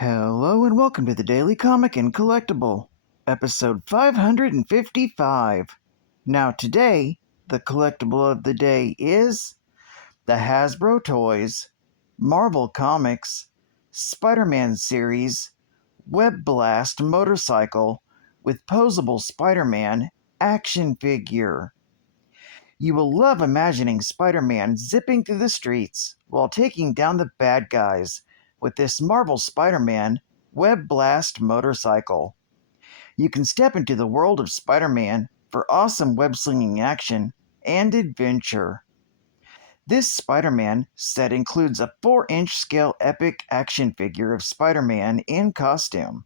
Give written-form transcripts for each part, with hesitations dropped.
Hello and welcome to the Daily Comic and Collectible, episode 555. Now today, the collectible of the day is the Hasbro Toys, Marvel Comics, Spider-Man series, Web Blast motorcycle with posable Spider-Man action figure. You will love imagining Spider-Man zipping through the streets while taking down the bad guys with this Marvel Spider-Man Web Blast motorcycle. You can step into the world of Spider-Man for awesome web-slinging action and adventure. This Spider-Man set includes a 4-inch scale epic action figure of Spider-Man in costume,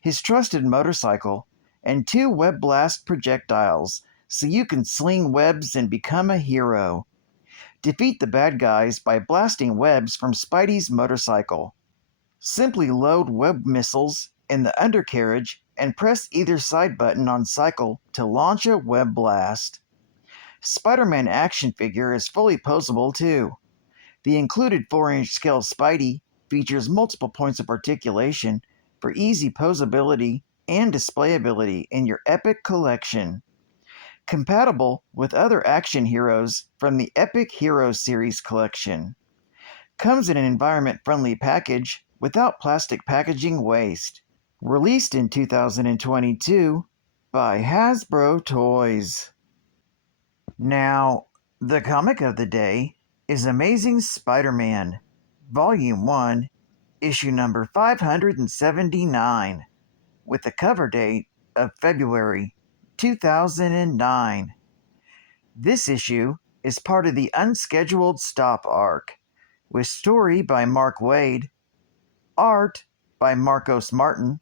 his trusted motorcycle, and 2 Web Blast projectiles so you can sling webs and become a hero. Defeat the bad guys by blasting webs from Spidey's motorcycle. Simply load web missiles in the undercarriage and press either side button on cycle to launch a web blast. Spider-Man action figure is fully posable too. The included 4-inch scale Spidey features multiple points of articulation for easy posability and displayability in your epic collection. Compatible with other action heroes from the Epic Hero Series collection. Comes in an environment-friendly package without plastic packaging waste. Released in 2022 by Hasbro Toys. Now, the comic of the day is Amazing Spider-Man, Volume 1, issue number 579, with the cover date of February 2009. This issue is part of the Unscheduled Stop arc, with story by Mark Waid, art by Marcos Martin,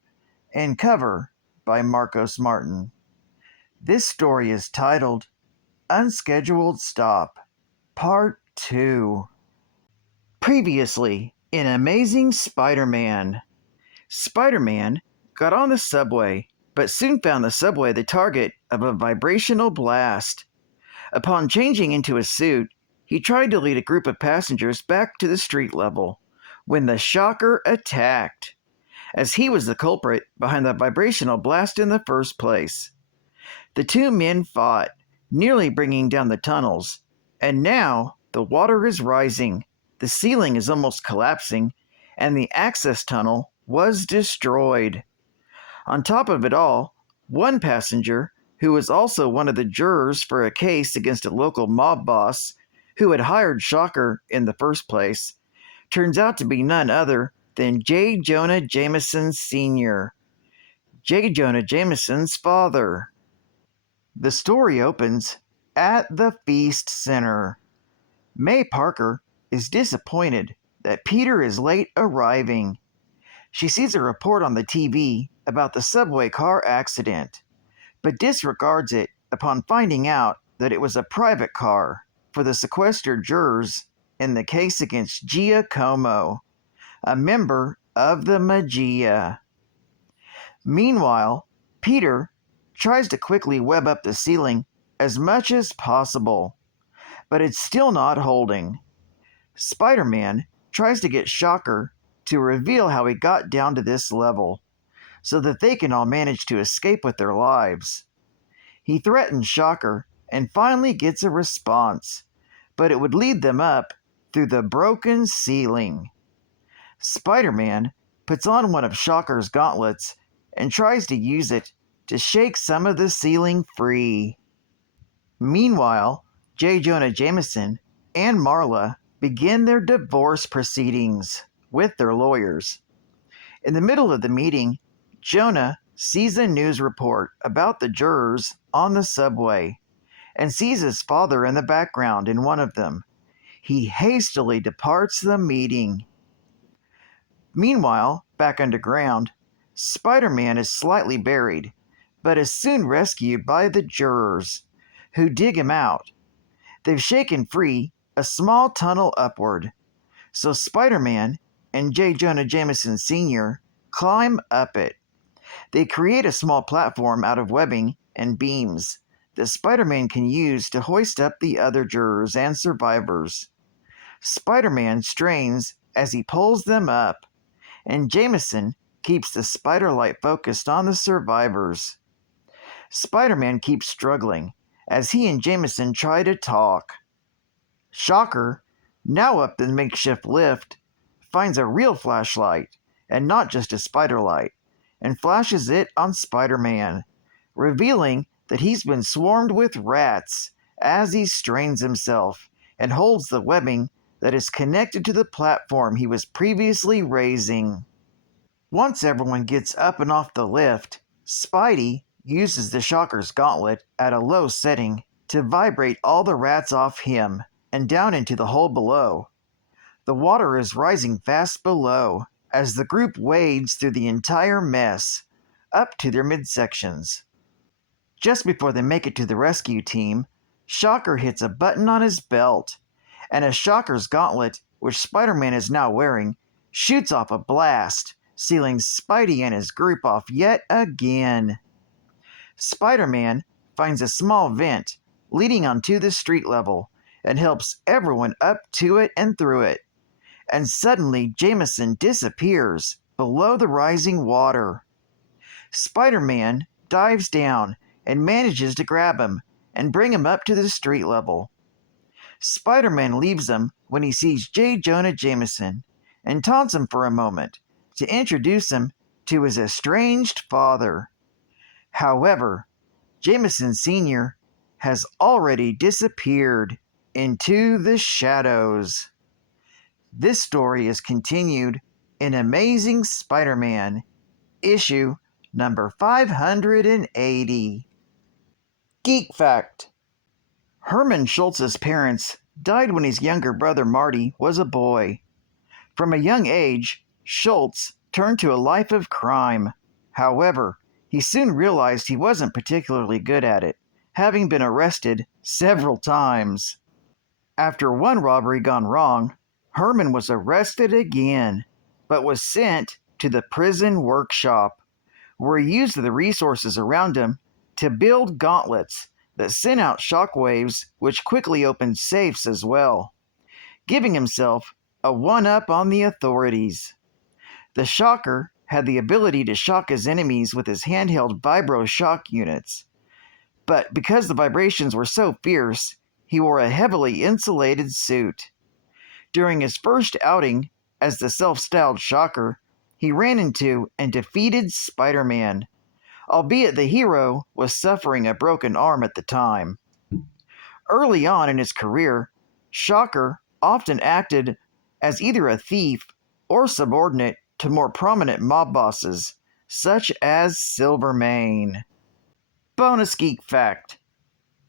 and cover by Marcos Martin. This story is titled Unscheduled Stop, Part 2. Previously in Amazing Spider-Man. Spider-Man got on the subway, but soon found the subway the target of a vibrational blast. Upon changing into a suit, he tried to lead a group of passengers back to the street level, when the Shocker attacked, as he was the culprit behind the vibrational blast in the first place. The two men fought, nearly bringing down the tunnels, and now the water is rising, the ceiling is almost collapsing, and the access tunnel was destroyed. On top of it all, one passenger, who was also one of the jurors for a case against a local mob boss who had hired Shocker in the first place, turns out to be none other than J. Jonah Jameson Sr., J. Jonah Jameson's father. The story opens at the Feast Center. May Parker is disappointed that Peter is late arriving. She sees a report on the TV about the subway car accident, but disregards it upon finding out that it was a private car for the sequestered jurors in the case against Giacomo, a member of the Magia. Meanwhile, Peter tries to quickly web up the ceiling as much as possible, but it's still not holding. Spider-Man tries to get Shocker to reveal how he got down to this level, so that they can all manage to escape with their lives. He threatens Shocker and finally gets a response, but it would lead them up through the broken ceiling. Spider-Man puts on one of Shocker's gauntlets and tries to use it to shake some of the ceiling free. Meanwhile, J. Jonah Jameson and Marla begin their divorce proceedings with their lawyers. In the middle of the meeting, Jonah sees a news report about the jurors on the subway and sees his father in the background in one of them. He hastily departs the meeting. Meanwhile, back underground, Spider-Man is slightly buried, but is soon rescued by the jurors, who dig him out. They've shaken free a small tunnel upward, so Spider-Man and J. Jonah Jameson Sr. climb up it. They create a small platform out of webbing and beams that Spider-Man can use to hoist up the other jurors and survivors. Spider-Man strains as he pulls them up, and Jameson keeps the spider light focused on the survivors. Spider-Man keeps struggling as he and Jameson try to talk. Shocker, now up the makeshift lift, finds a real flashlight and not just a spider light, and flashes it on Spider-Man, revealing that he's been swarmed with rats as he strains himself and holds the webbing that is connected to the platform he was previously raising. Once everyone gets up and off the lift, Spidey uses the Shocker's gauntlet at a low setting to vibrate all the rats off him and down into the hole below. The water is rising fast below as the group wades through the entire mess, up to their midsections. Just before they make it to the rescue team, Shocker hits a button on his belt, and a Shocker's gauntlet, which Spider-Man is now wearing, shoots off a blast, sealing Spidey and his group off yet again. Spider-Man finds a small vent leading onto the street level and helps everyone up to it and through it. And suddenly Jameson disappears below the rising water. Spider-Man dives down and manages to grab him and bring him up to the street level. Spider-Man leaves him when he sees J. Jonah Jameson and taunts him for a moment to introduce him to his estranged father. However, Jameson Sr. has already disappeared into the shadows. This story is continued in Amazing Spider-Man, issue number 580. Geek Fact: Herman Schultz's parents died when his younger brother Marty was a boy. From a young age, Schultz turned to a life of crime. However, he soon realized he wasn't particularly good at it, having been arrested several times. After one robbery gone wrong, Herman was arrested again, but was sent to the prison workshop, where he used the resources around him to build gauntlets that sent out shockwaves which quickly opened safes as well, giving himself a one-up on the authorities. The Shocker had the ability to shock his enemies with his handheld vibro shock units, but because the vibrations were so fierce, he wore a heavily insulated suit. During his first outing as the self-styled Shocker, he ran into and defeated Spider-Man, albeit the hero was suffering a broken arm at the time. Early on in his career, Shocker often acted as either a thief or subordinate to more prominent mob bosses, such as Silvermane. Bonus Geek Fact: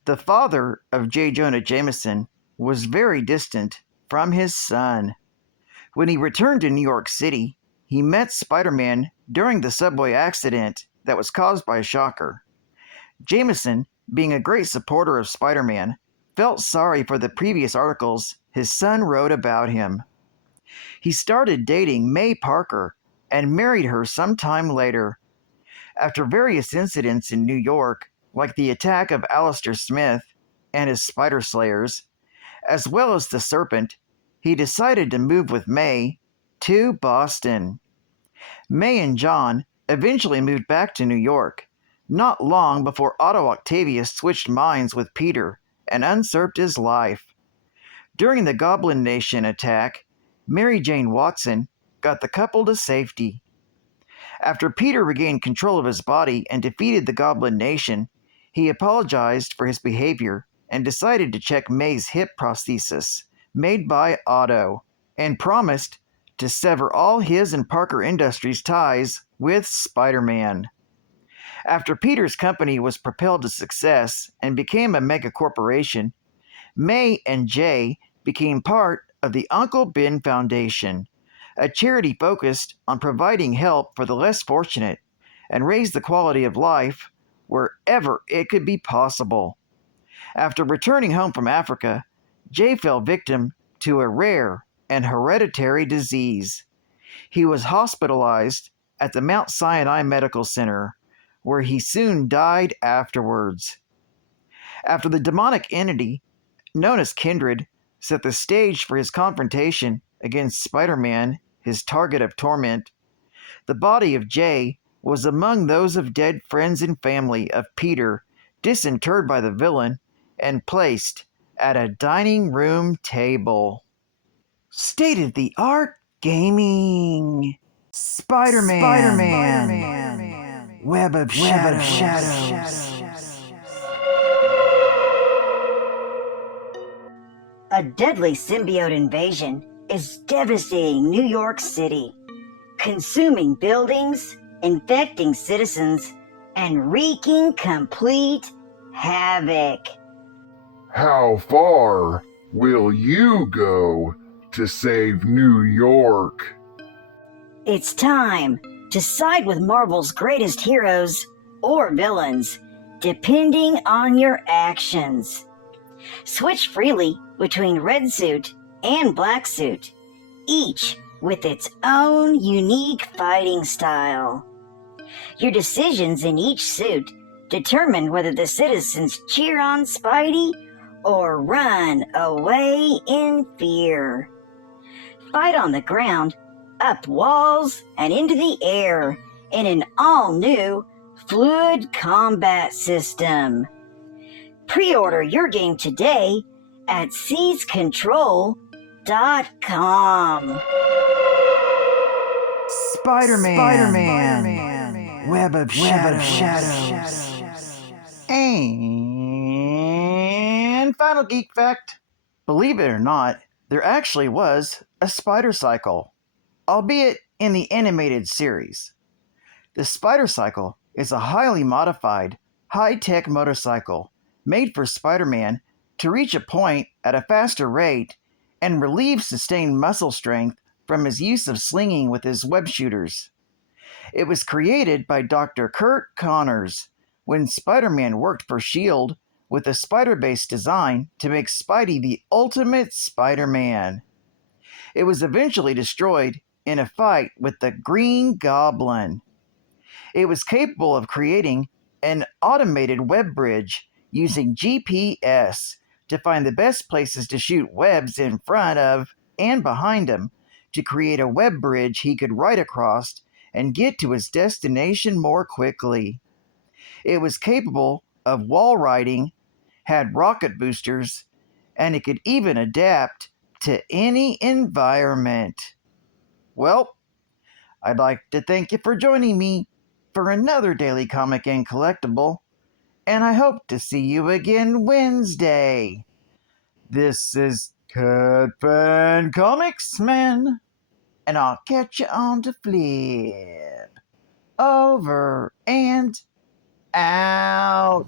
the father of J. Jonah Jameson was very distant from his son. When he returned to New York City, he met Spider-Man during the subway accident that was caused by Shocker. Jameson, being a great supporter of Spider-Man, felt sorry for the previous articles his son wrote about him. He started dating May Parker and married her sometime later. After various incidents in New York, like the attack of Alistair Smith and his Spider Slayers, as well as the Serpent, he decided to move with May to Boston. May and John eventually moved back to New York, not long before Otto Octavius switched minds with Peter and usurped his life. During the Goblin Nation attack, Mary Jane Watson got the couple to safety. After Peter regained control of his body and defeated the Goblin Nation, he apologized for his behavior and decided to check May's hip prosthesis, made by Otto, and promised to sever all his and Parker Industries' ties with Spider-Man. After Peter's company was propelled to success and became a mega corporation, May and Jay became part of the Uncle Ben Foundation, a charity focused on providing help for the less fortunate and raise the quality of life wherever it could be possible. After returning home from Africa, Jay fell victim to a rare and hereditary disease. He was hospitalized at the Mount Sinai Medical Center, where he soon died afterwards. After the demonic entity, known as Kindred, set the stage for his confrontation against Spider-Man, his target of torment, The body of Jay was among those of dead friends and family of Peter, disinterred by the villain and placed at a dining room table. State-of-the-art gaming. Spiderman. Web of Shadows. A deadly symbiote invasion is devastating New York City, consuming buildings, infecting citizens, and wreaking complete havoc. How far will you go to save New York? It's time to side with Marvel's greatest heroes or villains, depending on your actions. Switch freely between red suit and black suit, each with its own unique fighting style. Your decisions in each suit determine whether the citizens cheer on Spidey or run away in fear. Fight on the ground, up walls, and into the air in an all-new fluid combat system. Pre-order your game today at seizcontrol.com. Spiderman. Web of Shadows. And final geek fact. Believe it or not, there actually was a spider cycle, albeit in the animated series. The spider cycle is a highly modified, high-tech motorcycle made for Spider-Man to reach a point at a faster rate and relieve sustained muscle strength from his use of slinging with his web shooters. It was created by Dr. Kurt Connors when Spider-Man worked for S.H.I.E.L.D. with a spider-based design to make Spidey the ultimate Spider-Man. It was eventually destroyed in a fight with the Green Goblin. It was capable of creating an automated web bridge using GPS to find the best places to shoot webs in front of and behind him to create a web bridge he could ride across and get to his destination more quickly. It was capable of wall riding, had rocket boosters, and it could even adapt to any environment. Well, I'd like to thank you for joining me for another Daily Comic and Collectible, and I hope to see you again Wednesday. This is Catfan Comics Man, and I'll catch you on the flip. Over and out.